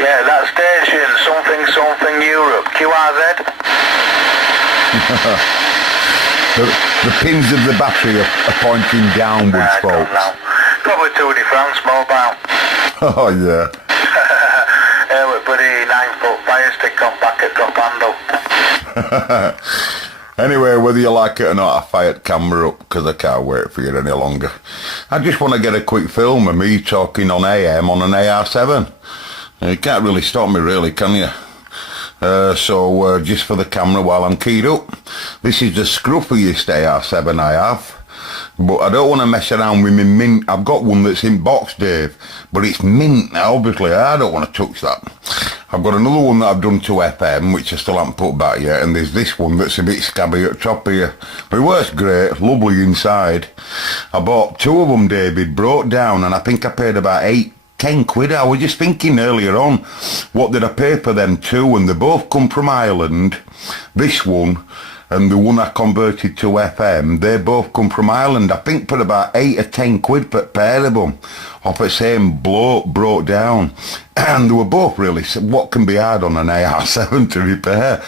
Yeah, that station, something Europe, QRZ. the pins of the battery are pointing downwards, folks. Probably Tour de France mobile. Oh, yeah. Yeah, with bloody 9-foot fire stick on back at drop handle. Anyway, whether you like it or not, I fired camera up because I can't wait for you any longer. I just want to get a quick film of me talking on AM on an AR7. You can't really stop me, really, can you? So just for the camera while I'm keyed up. This is the scruffiest AR7 I have. But I don't want to mess around with my mint. I've got one that's in box, Dave, but it's mint now, obviously. I don't want to touch that. I've got another one that I've done to FM, which I still haven't put back yet, and there's this one that's a bit scabby at the top here. But it works great, lovely inside. I bought two of them, David, broke down, and I think I paid about 10 quid. I was just thinking earlier on, what did I pay for them two? And they both come from Ireland. This one and the one I converted to FM, they both come from Ireland. I think for about 8 or 10 quid per pair of them, off the same bloke, broke down. And they were both really, what can be hard on an AR7 to repair?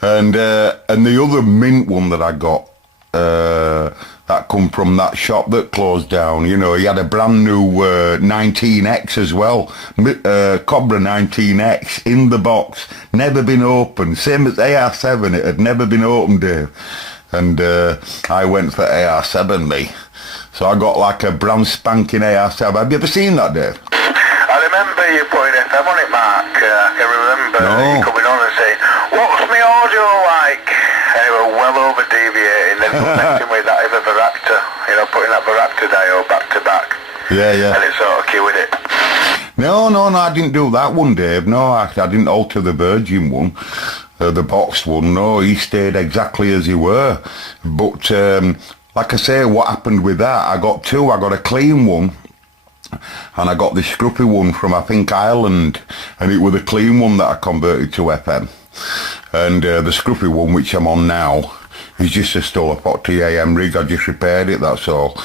And the other mint one that I got, that come from that shop that closed down, you know, he had a brand new 19X as well, Cobra 19X in the box, never been opened, same as AR7, it had never been opened, Dave. And I went for AR7, me. So I got like a brand spanking AR7. Have you ever seen that, Dave? I remember you putting FM on it, Mark. I can remember you coming on and saying, what's my audio like? And it was well over deviating, then connecting with that other Varactor, you know, putting that Varactor diode back to back. Yeah, yeah. And it sort of queuing it. No, I didn't do that one, Dave. No, I didn't alter the Virgin one, the boxed one. No, he stayed exactly as he were. But, like I say, what happened with that, I got two. I got a clean one, and I got this scruffy one from, I think, Ireland, and it was a clean one that I converted to FM. And the scruffy one, which I'm on now, is just a still a 40 AM rig. I just repaired it, that's all.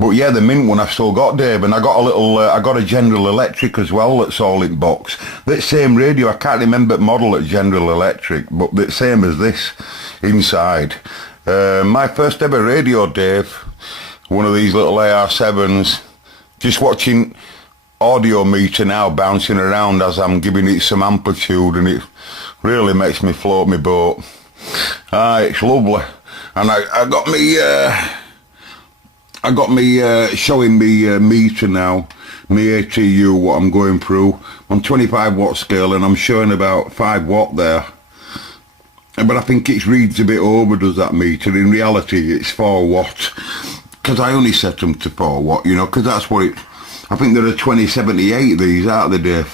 But yeah, the mint one I've still got, Dave, and I got a little, I got a General Electric as well that's all in box. That same radio, I can't remember the model at General Electric, but the same as this inside. My first ever radio, Dave, one of these little AR7s, just watching audio meter now bouncing around as I'm giving it some amplitude, and it really makes me float my boat. It's lovely. And I got me showing me meter now, me ATU, what I'm going through. I'm 25 watt scale and I'm showing about 5 watt there. But I think it reads a bit over, does that meter. In reality it's 4 watt. Because I only set them to 4 watt, you know, because that's what it, I think there are 2078 these, aren't they, Dave?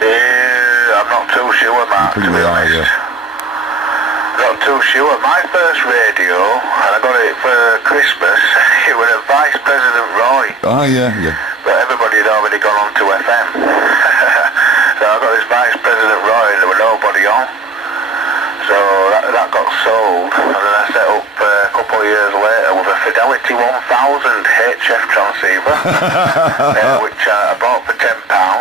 Yeah, I'm not too sure, Mark, to be honest. Not too sure. My first radio, and I got it for Christmas, it was a Vice President Roy. Oh, yeah. But everybody had already gone on to FM. So I got this Vice President Roy and there was nobody on. So that got sold, and then I set up a couple of years later with a Fidelity 1000 HF transceiver, which I bought for £10.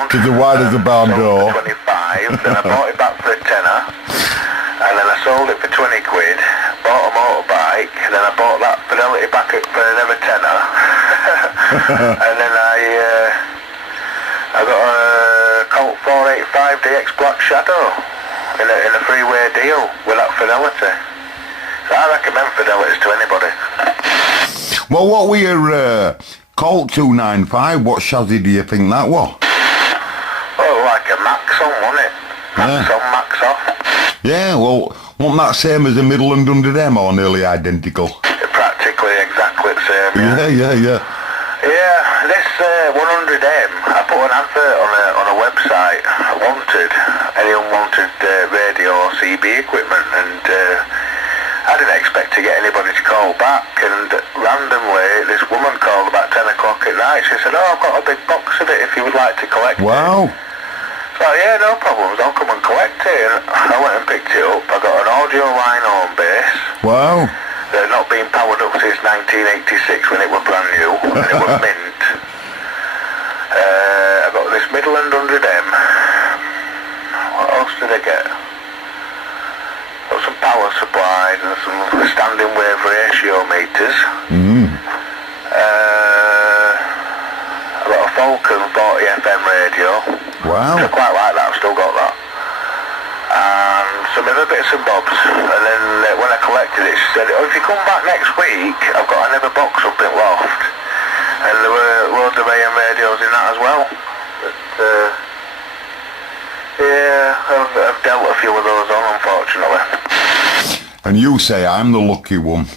Because the wide as a barn door. For 25, then I bought it back for a tenner. And then I sold it for 20 quid, bought a motorbike, and then I bought that Fidelity back for another tenner. And then I got a Colt 485 DX Black Shadow in a freeway deal with that Fidelity. So I recommend Fidelities to anybody. Well, what were your Colt 295? What chassis do you think that was? Oh, like a Maxon, wasn't it? Max on, Max off. Yeah, well, wasn't that same as the Midland under them, or nearly identical? Practically exactly the same, yeah. Yeah. Yeah, this 100M, I put an advert on a website, any unwanted radio or CB equipment, and I didn't expect to get anybody to call back, and randomly this woman called about 10 o'clock at night. She said, I've got a big box of it if you would like to collect it. Wow. So yeah, no problems, I'll come and collect it. And I went and picked it up. I got an audio line home base. Wow. They've not been powered up since 1986 when it was brand new, and it was mint. I got this Midland 100M, else did I get? Got some power supplies and some standing wave ratio meters. I got a Falcon 40 FM radio. Wow. I quite like that, I've still got that. And some other bits and bobs. And then when I collected it, she said, oh, if you come back next week, I've got another box up in Loft. And there were loads of AM radios in that as well. But, yeah, I've dealt a few of those on, unfortunately. And you say I'm the lucky one.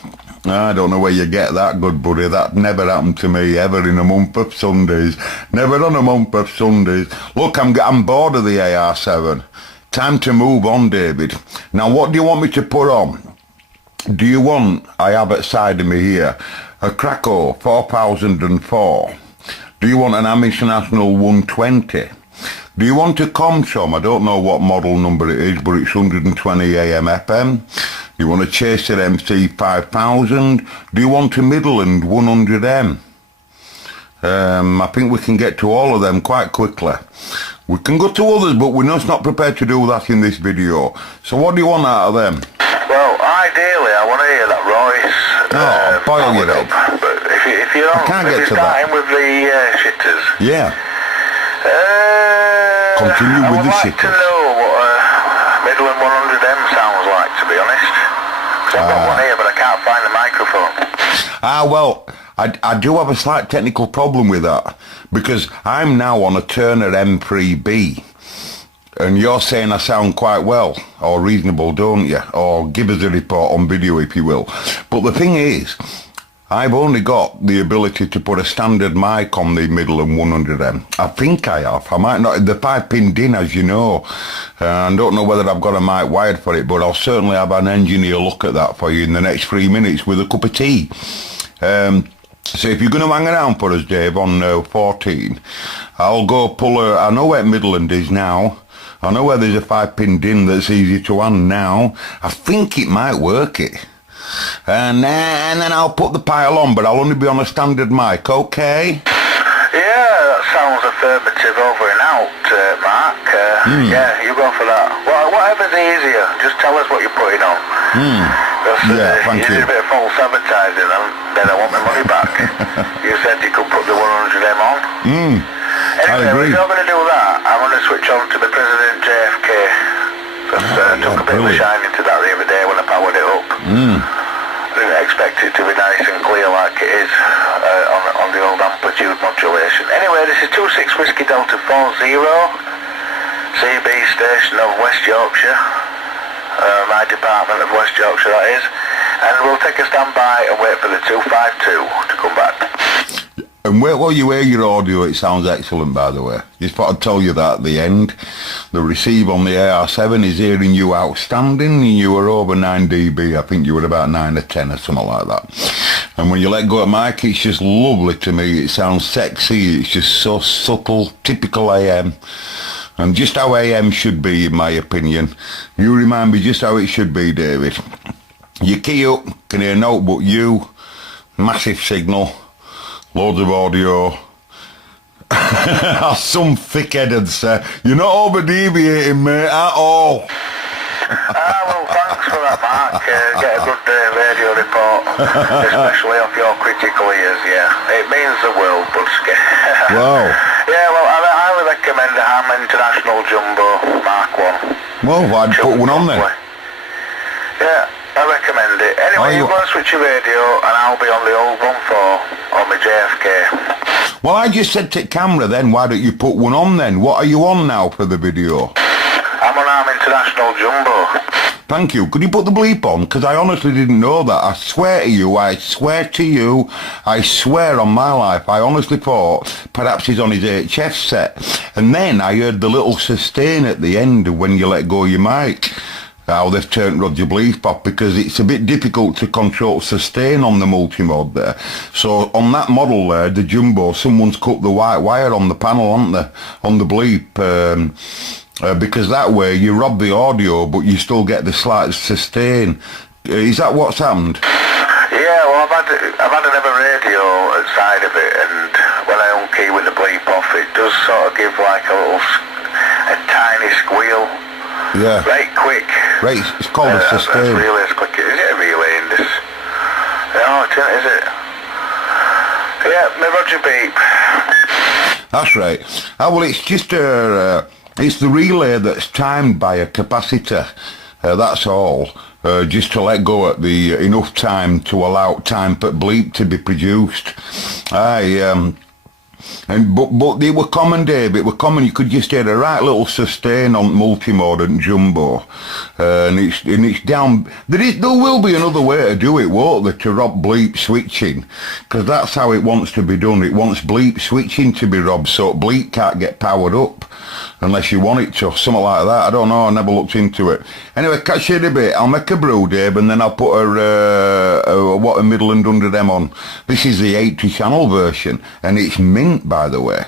I don't know where you get that, good buddy. That never happened to me ever in a month of Sundays. Never on a month of Sundays. Look, I'm bored of the AR7. Time to move on, David. Now, what do you want me to put on? Do you want, I have outside of me here, a Krakow 4004. Do you want an Amish National 120? Do you want a Comsom? I don't know what model number it is, but it's 120 AM FM. Do you want a Chaser MC 5000? Do you want a Midland 100M? I think we can get to all of them quite quickly. We can go to others, but we're just not prepared to do that in this video. So what do you want out of them? Well, ideally, I want to hear that Royce. Boil your head. But if you don't, I can't get to that. With the shitters. Yeah. Continue with the shitters. I would like to know what a Midland 100M sounds like, to be honest. Because I've got one here, but I can't find the microphone. Well, I do have a slight technical problem with that, because I'm now on a Turner M3B, and you're saying I sound quite well, or reasonable, don't you? Or give us a report on video, if you will. But the thing is, I've only got the ability to put a standard mic on the Midland 100M. I think I have. I might not. The 5-pin DIN, as you know. I don't know whether I've got a mic wired for it, but I'll certainly have an engineer look at that for you in the next 3 minutes with a cup of tea. So if you're going to hang around for us, Dave, on 14, I'll go pull I know where Midland is now. I know where there's a 5-pin DIN that's easy to hand now. I think it might work it. And then I'll put the pile on, but I'll only be on a standard mic, okay? Yeah, that sounds affirmative over and out, Mark. Yeah, you go for that. Well, whatever's easier, just tell us what you're putting on. Yeah, thank you. You did a bit of false advertising, and then I want my money back. You said you could put the 100M on. Anyway, if you're going to do that, I'm going to switch on to the President JFK. Because I took a bit of a shine into that the other day when I powered it up. I didn't expect it to be nice and clear like it is on the old amplitude modulation. Anyway, this is 26 Whiskey Delta 40, CB station of West Yorkshire, my department of West Yorkshire that is, and we'll take a standby and wait for the 252 to come back. And while you hear your audio, it sounds excellent, by the way. Just thought I'd tell you that at the end. The receive on the AR7 is hearing you outstanding. You were over 9 dB. I think you were about 9 or 10 or something like that. And when you let go of mic, it's just lovely to me. It sounds sexy. It's just so subtle, typical AM. And just how AM should be, in my opinion. You remind me just how it should be, David. You key up, can hear note but you. Massive signal. Loads of audio. As some thick-headed say, you're not over-deviating, mate, at all. Well, thanks for that, Mark. Get a good radio report, especially off your critical ears, yeah. It means the world, Budsky. Wow. Yeah, well, I highly recommend the Ham International Jumbo Mark 1. Well, I'd put one on then. Yeah. I recommend it. Anyway, you go and switch your radio and I'll be on the old 1.4 on my JFK. Well, I just said to camera then, why don't you put one on then? What are you on now for the video? I'm on Arm International Jumbo. Thank you. Could you put the bleep on? Because I honestly didn't know that. I swear to you, I swear on my life, I honestly thought perhaps he's on his HF set. And then I heard the little sustain at the end when you let go of your mic. How they've turned Roger Bleep off, because it's a bit difficult to control sustain on the multi-mode there. So on that model there, the Jumbo, someone's cut the white wire on the panel, haven't they, on the bleep, because that way you rob the audio but you still get the slight sustain. Is that what's happened? Yeah, well I've had another radio outside of it, and when I unkey with the bleep off, it does sort of give like a tiny squeal. Yeah. Right quick. Right, it's called a sustain. That's really as quick. Is it a relay in this? No, it isn't, is it? Yeah, my Roger beep. That's right. Oh, well, it's just it's the relay that's timed by a capacitor. That's all. Just to let go at the enough time to allow time for bleep to be produced. But they were common, Dave. It were common. You could just hear a right little sustain on multi-mode and jumbo, and it's down. There will be another way to do it, won't there? To rob bleep switching, because that's how it wants to be done. It wants bleep switching to be robbed, so bleep can't get powered up unless you want it to, something like that. I don't know. I never looked into it. Anyway, catch you in a bit. I'll make a brew, Dave, and then I'll put a Midland 100M on. This is the 80 channel version, and it's mint, by the way.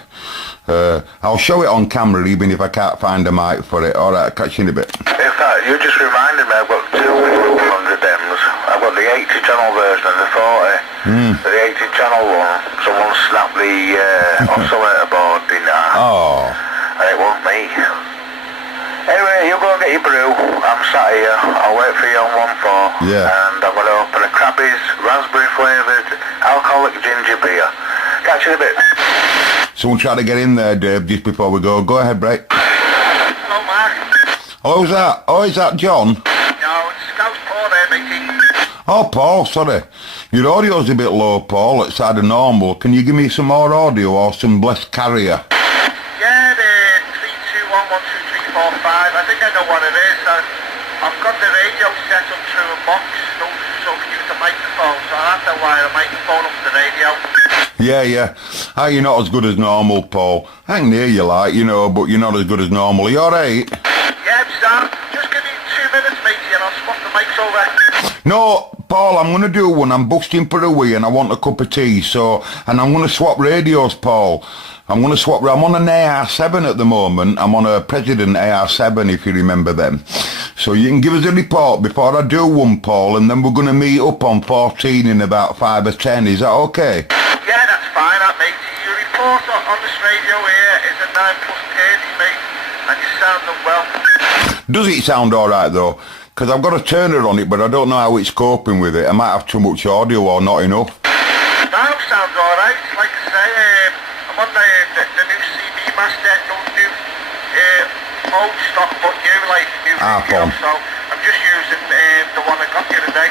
I'll show it on camera even if I can't find a mic for it. Alright, catch you in a bit. In fact, you just reminded me, I've got two 100Ms. I've got the 80 channel version and the 40. The 80 channel one, someone snapped the oscillator board in half. Oh. And it wasn't me. Anyway, you go and get your brew. I'm sat here. I'll wait for you on 1-4. Yeah. And I'm going to open a Krabby's raspberry flavoured alcoholic ginger beer. Catch you in a bit. Someone tried to get in there, Dave, just before we go. Go ahead, Brett. Hello, Mark. Oh, who's that? Oh, is that John? No, it's Scout Paul there, matey. Oh, Paul, sorry. Your audio's a bit low, Paul. It's out of normal. Can you give me some more audio or some blessed carrier? Yeah, the 3211235. I think I know what it is. I've got the radio set up through a box, so I can use the microphone. So I have to wire a microphone up to the radio. Yeah. You're not as good as normal, Paul. I can hear you like, but you're not as good as normal. Are you alright? Yeah, Sam. Just give me 2 minutes, matey, and I'll swap the mics over. No, Paul, I'm going to do one. I'm busting for a wee and I want a cup of tea, and I'm going to swap radios, Paul. I'm on an AR7 at the moment. I'm on a President AR7, if you remember them. So you can give us a report before I do one, Paul, and then we're going to meet up on 14 in about 5 or 10. Is that okay? Yeah, that's fine, that, mate. Your report on this radio here is a 9+30, mate, and you sound well. Does it sound alright, though? Because I've got a turner on it, but I don't know how it's coping with it. I might have too much audio or not enough. That sounds alright. Like I say, I'm on the new CB master, no new old stock, but new radio, so I'm just using the one I got the other day.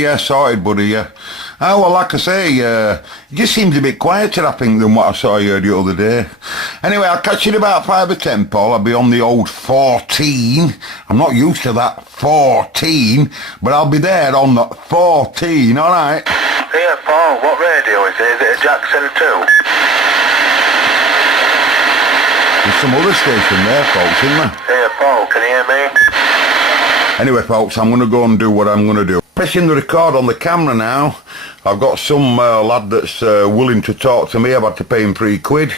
Yeah, sorted, buddy, yeah. Well, like I say, it just seems a bit quieter, I think, than what I saw you the other day. Anyway, I'll catch you in about 5 or 10, Paul. I'll be on the old 14. I'm not used to that 14, but I'll be there on the 14, alright? Yeah, Paul, what radio is it? Is it a Jackson 2? There's some other station there, folks, isn't there? Hey, Paul, can you hear me? Anyway, folks, I'm going to go and do what I'm going to do. Pressing the record on the camera now. I've got some lad that's willing to talk to me. I've had to pay him £3.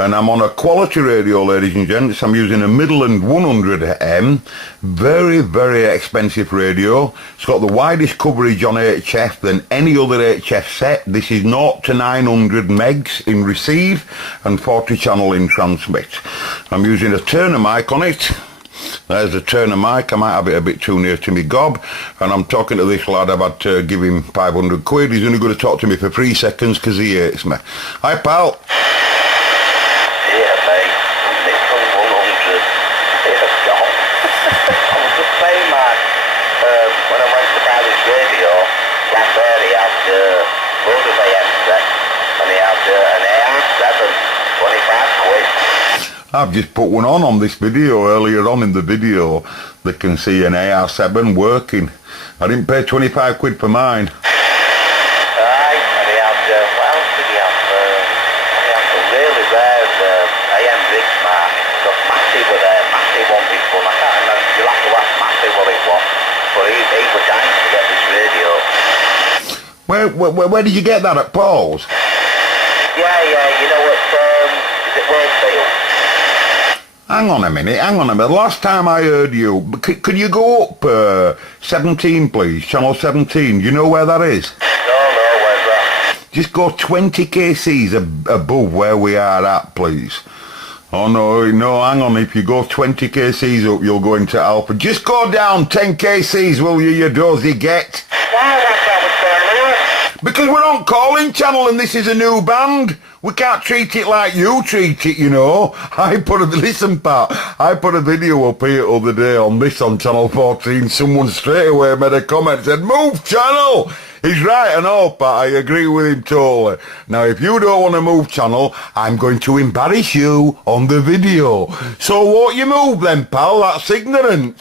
And I'm on a quality radio, ladies and gents. I'm using a Midland 100M. Very, very expensive radio. It's got the widest coverage on HF than any other HF set. This is 0 to 900 megs in receive and 40 channel in transmit. I'm using a Turner mic on it. There's a Turner mic. I might have it a bit too near to me gob. And I'm talking to this lad. I've had to give him £500. He's only going to talk to me for 3 seconds because he hates me. Hi, pal. Yeah, mate. It's from 100. Yeah, John. I was just saying, man, when I went to buy this radio, back there he had loads of AM sets, and he had an AR7, 25 quid. I've just put one on this video. Earlier on in the video, they can see an AR7 working. I didn't pay 25 quid for mine. Aye, and he had, what else did he have? He had the really rare AM Briggs mark. So Matty were there, Matty won this one. I can't remember, you'll have to ask Matty what it was. But he was dying to get this radio. Where did you get that, at Paul's? Yeah, you know what, is it Wakefield? Hang on a minute. The last time I heard you, could you go up 17, please? Channel 17. Do you know where that is? No, where's that? Just go 20 kcs above where we are at, please. Oh no, hang on, if you go 20 kcs up, you'll go into Alpha. Just go down 10 kcs, will you dozy get? Why that's how it's going on? Because we're on calling channel and this is a new band. We can't treat it like you treat it, you know. Listen, Pat, I put a video up here the other day on channel 14. Someone straight away made a comment, said, move channel! He's right and all, Pat, I agree with him totally. Now, if you don't want to move channel, I'm going to embarrass you on the video. So won't you move then, pal? That's ignorant.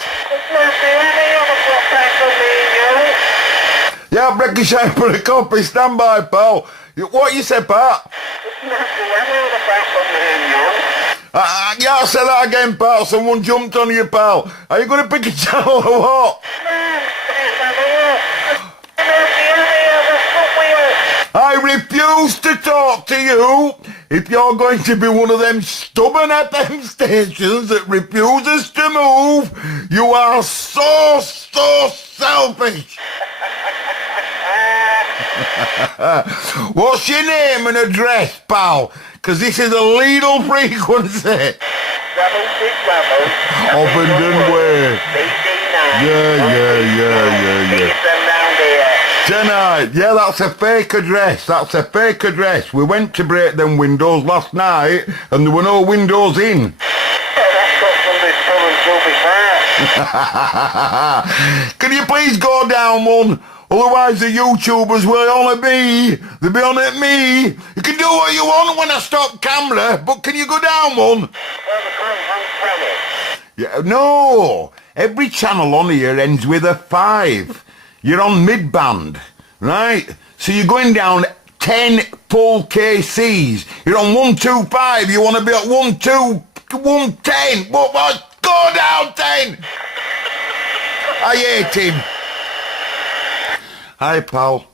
Yeah, break your shine for a copy. Stand by, pal. What you said, Pat? Yeah, I'll say that again, pal. Someone jumped on you, pal. Are you going to pick a channel or what? I refuse to talk to you if you're going to be one of them stubborn FM stations that refuses to move. You are so selfish. What's your name and address, pal? Because this is a legal frequency. Obendon Way. Yeah. Tonight, yeah, that's a fake address. We went to break them windows last night and there were no windows in. Can you please go down one? Otherwise the YouTubers will only they'll be on at me. You can do what you want when I stop camera, but can you go down one? Yeah, no, every channel on here ends with a 5. You're on mid-band, right? So you're going down 10 full kcs. You're on 125. You want to be at 110. What? Go down 10. I hate him. Hi, pal.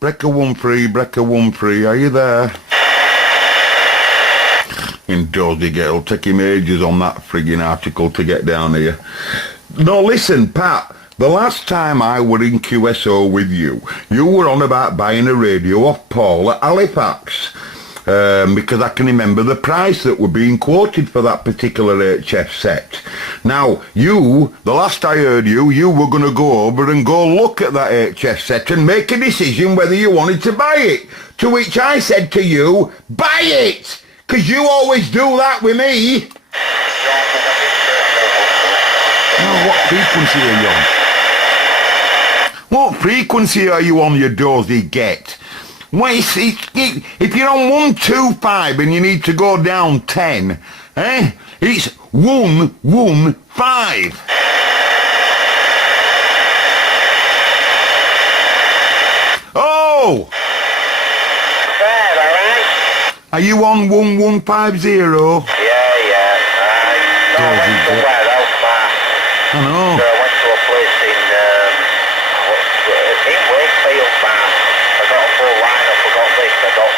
Breaker 1-3. Are you there? In dozy get. It'll take him ages on that frigging article to get down here. No, listen, Pat. The last time I were in QSO with you, you were on about buying a radio off Paul at Halifax. Because I can remember the price that were being quoted for that particular HF set. Now, the last I heard you were going to go over and go look at that HF set and make a decision whether you wanted to buy it. To which I said to you, buy it! Because you always do that with me. Now, what frequency are you on? What frequency are you on, you dozy get? Well, if you're on 125 and you need to go down 10, it's 115. Oh! Fair, alright? Are you on 1150? Yeah. I know. So I went to a place in Wakefield, man. I got a full lineup, I got this, I got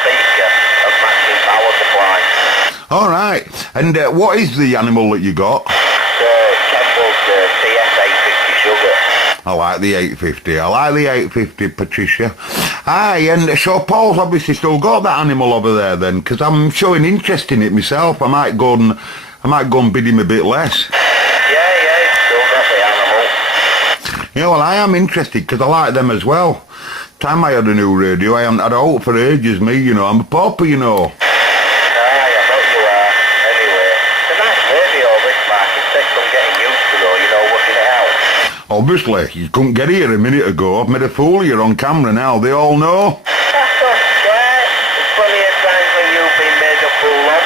speaker and matching power supply. Alright, and what is the animal that you got? Campbell's TS850 Sugar. I like the 850, Patricia. Aye, and so Paul's obviously still got that animal over there then, because I'm showing interest in it myself. I might go and bid him a bit less. Yeah, well, I am interested because I like them as well. Time I had a new radio, I haven't had a hope for ages, me, you know. I'm a pauper, you know. Aye, I bet you are. Anyway, it's a nice radio, this Mark. It takes some getting used to, though, you know, working it out. Obviously, you couldn't get here a minute ago. I've made a fool of you on camera now. They all know. That's okay. There's plenty of times when you've been made a fool of.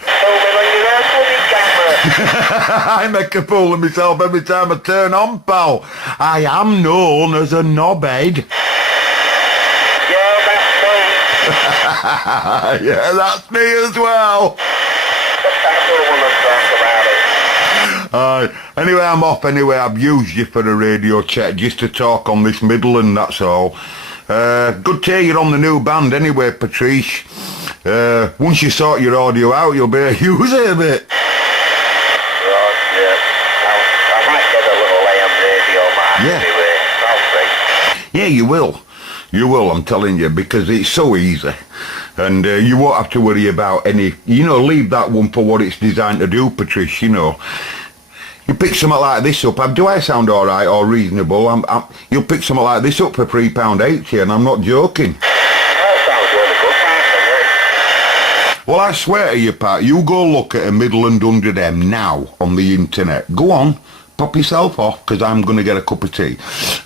Fool me on your own bloody camera. I make a fool of myself every time I turn on, pal. I am known as a knobhead. Yeah, that's me. Yeah, that's me as well. I don't want to talk about it. Anyway, I'm off anyway. I've used you for a radio check just to talk on this Midland, that's all. Good to hear you're on the new band anyway, Patrice. Once you sort your audio out, you'll be able to use it a bit. Right, yeah. I might get a little AM radio, Mark, anyway. I'll see. Yeah, you will. You will, I'm telling you, because it's so easy. And you won't have to worry about any, leave that one for what it's designed to do, Patrice, You pick something like this up, do I sound alright or reasonable? You'll pick something like this up for £3.80 and I'm not joking. That sounds really good, man. Well, I swear to you, Pat, you go look at a Midland 100M now on the internet. Go on, pop yourself off, because I'm going to get a cup of tea.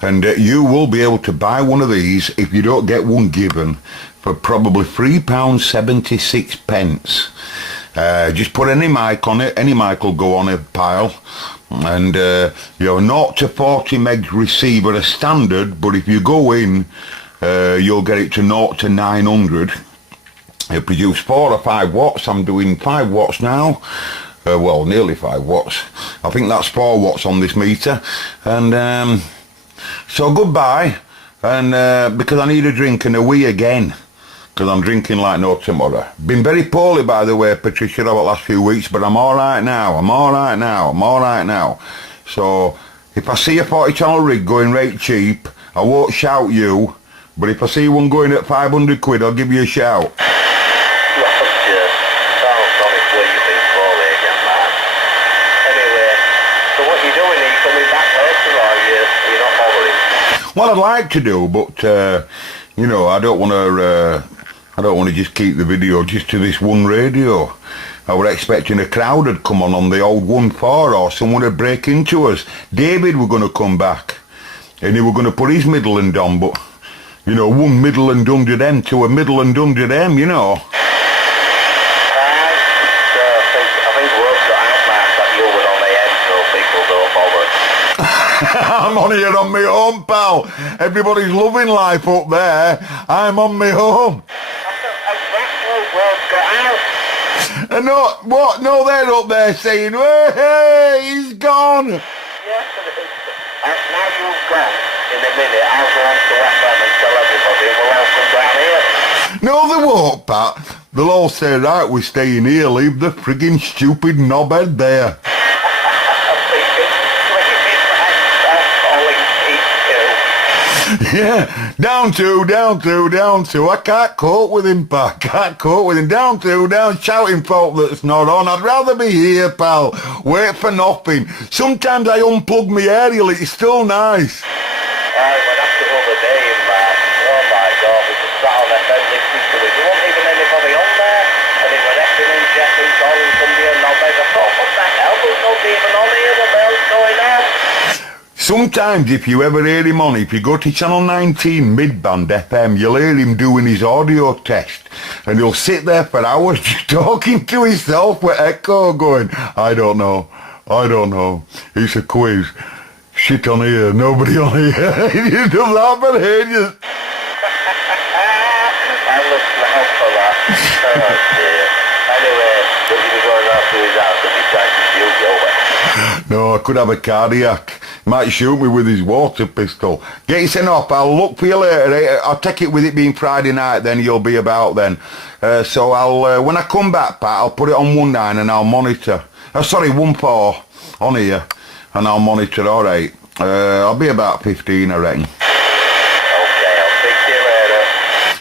And you will be able to buy one of these if you don't get one given for probably £3.76. Just put any mic on it. Any mic will go on a pile. And your 0 to 40 meg receiver are standard, but if you go in, you'll get it to 0 to 900. It'll produce 4 or 5 watts. I'm doing 5 watts now. Well, nearly 5 watts. I think that's 4 watts on this meter. And so goodbye. And because I need a drink and a wee again. Because I'm drinking like no tomorrow. Been very poorly, by the way, Patricia, over the last few weeks, but I'm alright now. I'm alright now. So if I see a 40 channel rig going rate cheap, I won't shout you. But if I see one going at 500 quid, I'll give you a shout. Well, I'd like to do, but I don't want to just keep the video just to this one radio. I was expecting a crowd had come on the old 1-4, or someone would break into us. David were going to come back, and he were going to put his Midland on, but one Midland 100M to a Midland 100M, I'm on here on my own, pal. Everybody's loving life up there. I'm on my home. And no, what? No, they're up there saying, hey, he's gone. Yes, now you've gone. In a minute, I'll go on to FM and tell everybody and we'll all come down here. No, they won't, Pat. They'll all say, right, we're staying here. Leave the friggin' stupid knobhead there. Yeah, down two. I can't cope with him, Pat. Down, shouting folk that's not on. I'd rather be here, pal. Wait for nothing. Sometimes I unplug my aerial, it's still nice. I went after the other day in March. Oh my God, we just sat on FM listening to it. There wasn't even anybody on there. And it was effing and jeffing, calling somebody a knobhead. I thought, what the hell? There's nobody even on here. What the hell's going on? Sometimes, if you ever hear him on, if you go to channel 19 mid-band FM, you'll hear him doing his audio test, and he'll sit there for hours just talking to himself with echo going, I don't know, it's a quiz, shit on here, nobody on here, you don't laugh at it, you... I look now for that. Oh dear. Anyway, don't you be going round to his house and be trying to shoot you over. No, I could have a cardiac. Might shoot me with his water pistol. Get your sent off, I'll look for you later. I'll take it with it being Friday night, then you'll be about then. So I'll, when I come back, Pat, I'll put it on 1.9 and I'll monitor. Sorry, 1.4 on here, and I'll monitor, alright. I'll be about 15, I reckon. Okay, I'll speak to you later.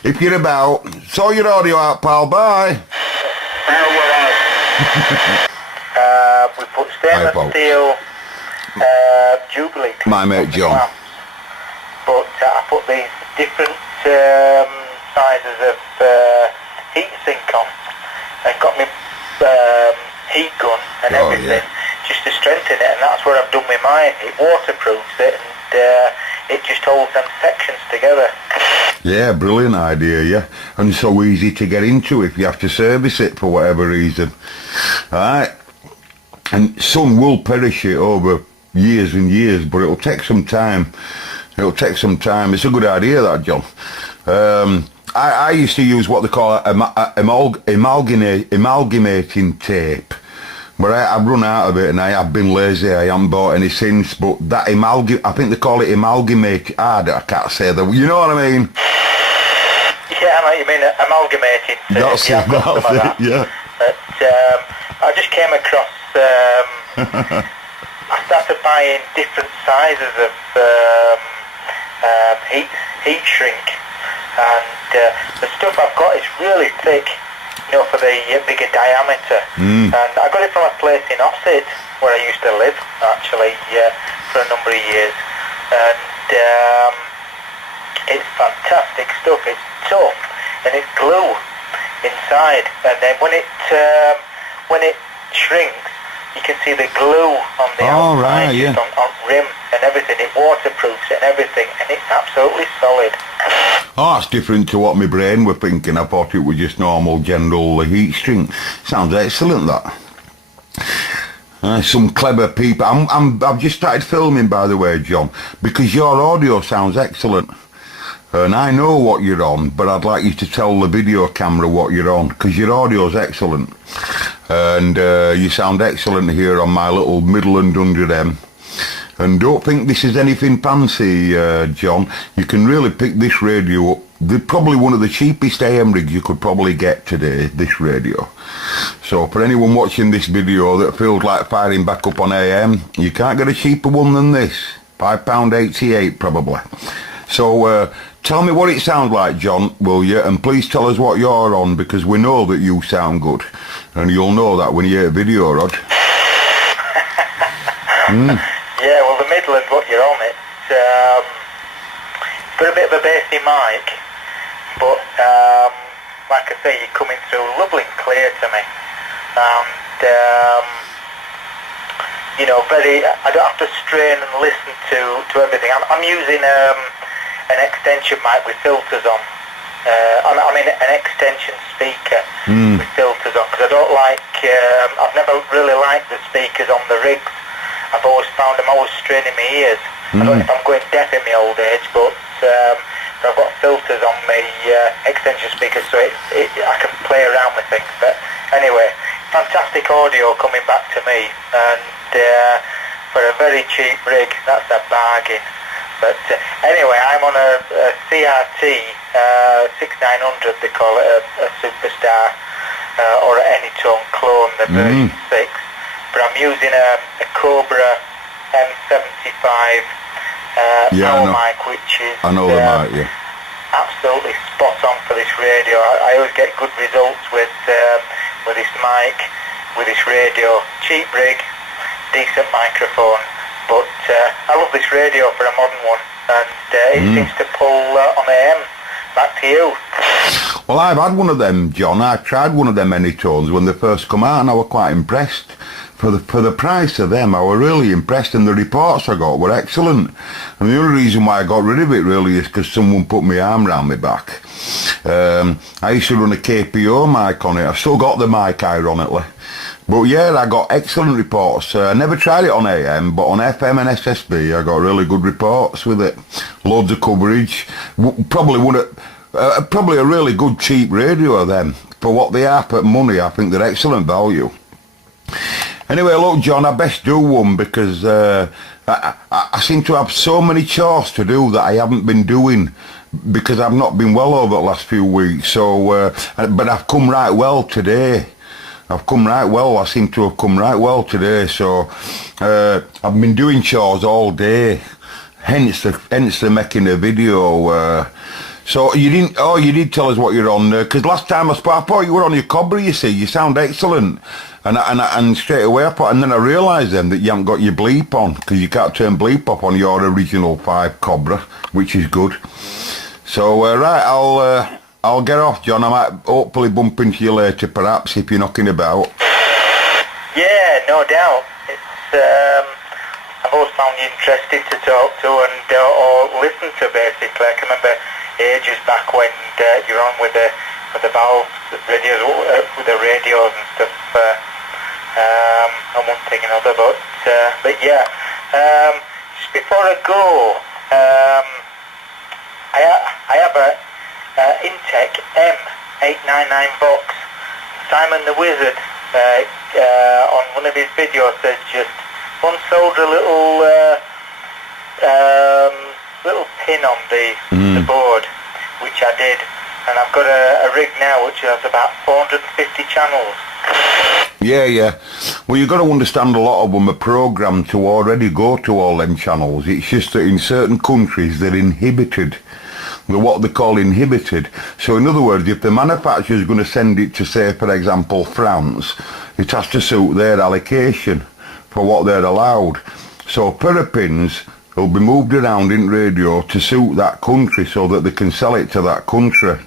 If you're about, sort your audio out, pal, bye. We put stainless steel Jubilee. My mate John. But I put these different sizes of heat sink on and got my heat gun and everything just to strengthen it, and that's where I've done with mine. It waterproofs it and it just holds them sections together. Yeah, brilliant idea, yeah. And so easy to get into if you have to service it for whatever reason. Alright. And some will perish it over years and years, but it'll take some time. It's a good idea, that, John. I used to use what they call amalgamating tape, but I've run out of it and I have been lazy. I haven't bought any since, but that I think they call it amalgamate. I can't say that. You know what I mean? Yeah, I know what you mean, amalgamating tape. That's it, yeah. But I just came across... I started buying different sizes of heat shrink, and the stuff I've got is really thick, for the bigger diameter. And I got it from a place in Ossett, where I used to live, actually, for a number of years. And it's fantastic stuff. It's tough, and it's glue inside. And then when it shrinks, you can see the glue on the outside, on rim and everything. It waterproofs and everything, and it's absolutely solid. Oh, that's different to what my brain were thinking. I thought it was just normal general heat shrink. Sounds excellent, that. Some clever people. I've just started filming, by the way, John, because your audio sounds excellent. And I know what you're on, but I'd like you to tell the video camera what you're on, because your audio's excellent. And you sound excellent here on my little Midland 100M. And don't think this is anything fancy, John. You can really pick this radio up. They're probably one of the cheapest AM rigs you could probably get today, this radio. So for anyone watching this video that feels like firing back up on AM, you can't get a cheaper one than this. £5.88 probably. So tell me what it sounds like, John, will you? And please tell us what you're on, because we know that you sound good. And you'll know that when you hear a video, Rod. Yeah, well, the Midland, what you're on, it's got a bit of a bassy mic, but like I say, you're coming through lovely and clear to me. And, I don't have to strain and listen to everything. I'm using an extension mic with filters on. I mean an extension speaker with filters on, because I don't like, I've never really liked the speakers on the rigs. I've always found them always straining my ears. I don't know if I'm going deaf in my old age, but I've got filters on my extension speakers, so I can play around with things. But anyway, fantastic audio coming back to me, and for a very cheap rig, that's a bargain. But anyway, I'm on a CRT 6900, they call it, a Superstar, or an Anytone clone, the version 6. But I'm using a Cobra M75 power mic, which is absolutely spot on for this radio. I always get good results with this mic, with this radio. Cheap rig, decent microphone, but I love this radio for a modern one, and it seems to pull on AM. Back to you. Well, I've had one of them, John. I tried one of them Anytones when they first come out, and I was quite impressed. For the price of them, I was really impressed, and the reports I got were excellent. And the only reason why I got rid of it really is because someone put my arm round my back. I used to run a KPO mic on it. I've still got the mic, ironically. But yeah, I got excellent reports. I never tried it on AM, but on FM and SSB, I got really good reports with it. Loads of coverage. Probably a really good cheap radio of them. For what they are for money, I think they're excellent value. Anyway, look, John, I best do one, because I seem to have so many chores to do that I haven't been doing, because I've not been well over the last few weeks. So, but I've come right well today. I seem to have come right well today. So, I've been doing chores all day. Hence the making a video. So you did tell us what you're on, because last time I thought you were on your Cobra, you see. You sound excellent. And straight away and then I realised then that you haven't got your bleep on, because you can't turn bleep up on your original 5 Cobra, which is good. So, right, I'll get off, John. I might hopefully bump into you later, perhaps, if you're knocking about. Yeah, no doubt. It's, I've always found you interesting to talk to and or listen to, basically. I can remember ages back when you were on with the valves, radios, with the radios and stuff, and one thing and another, but yeah, just before I go, I have a Intec M899 box. Simon the Wizard on one of his videos says just unsolder a little pin on the board, which I did, and I've got a rig now which has about 450 channels. Yeah. Well, you've got to understand a lot of them are programmed to already go to all them channels. It's just that in certain countries they're inhibited. they're what they call inhibited. So in other words, if the manufacturer is going to send it to, say, for example, France, it has to suit their allocation for what they're allowed. So parapins will be moved around in radio to suit that country so that they can sell it to that country.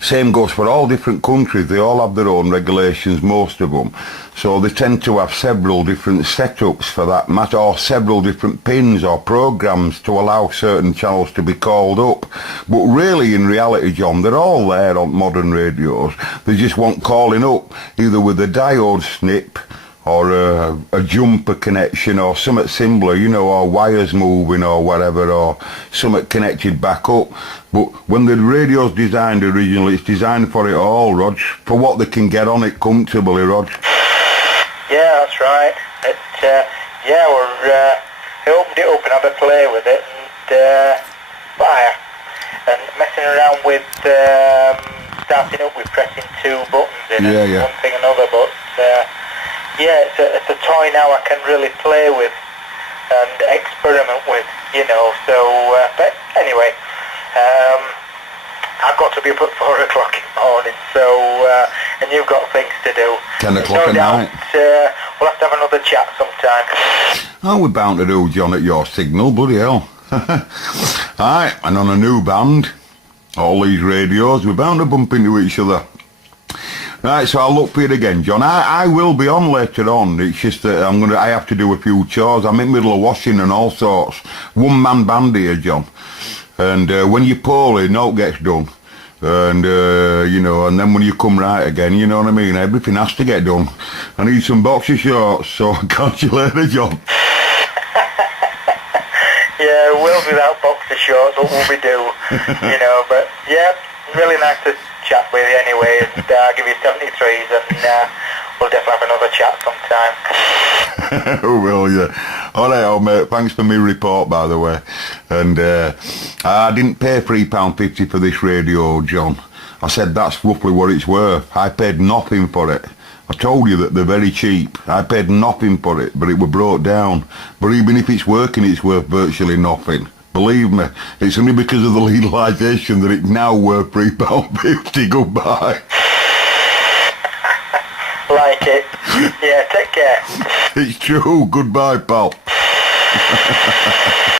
Same goes for all different countries. They all have their own regulations, most of them. So they tend to have several different setups for that matter, or several different pins or programs to allow certain channels to be called up. But really, in reality, John, they're all there on modern radios. They just want calling up, either with a diode snip, or a jumper connection, or something similar, you know, or wires moving or whatever, or something connected back up. But when the radio's designed originally, it's designed for it all, Rog, for what they can get on it comfortably, Rog. Yeah, that's right. We opened it up and had a play with it, and messing around with starting up with pressing two buttons in it, one thing another, but it's a toy now I can really play with and experiment with, you know, so, but anyway, I've got to be up at 4 o'clock in the morning, so, and you've got things to do. 10 o'clock at night. We'll have to have another chat sometime. Oh, we're bound to do, John, at your signal, bloody hell. Alright, and on a new band, all these radios, we're bound to bump into each other. Right, so I'll look for it again, John. I will be on later on. It's just that I have to do a few chores. I'm in the middle of washing and all sorts. One-man band here, John. And when you're poorly, no gets done. And, you know, and then when you come right again, you know what I mean? Everything has to get done. I need some boxer shorts, so catch you later, John. Yeah, we'll be without boxer shorts, what will we do? You know, but, yeah, really nice to chat with you anyway, and give you 73s, and we'll definitely have another chat sometime. Will you? Alright, old mate, thanks for my report, by the way. And I didn't pay £3.50 for this radio, John. I said that's roughly what it's worth. I paid nothing for it. I told you that they're very cheap. I paid nothing for it, but it were brought down. But even if it's working, it's worth virtually nothing. Believe me, it's only because of the legalisation that it's now worth £3.50. Goodbye. Like it. Yeah, take care. It's true. Goodbye, pal.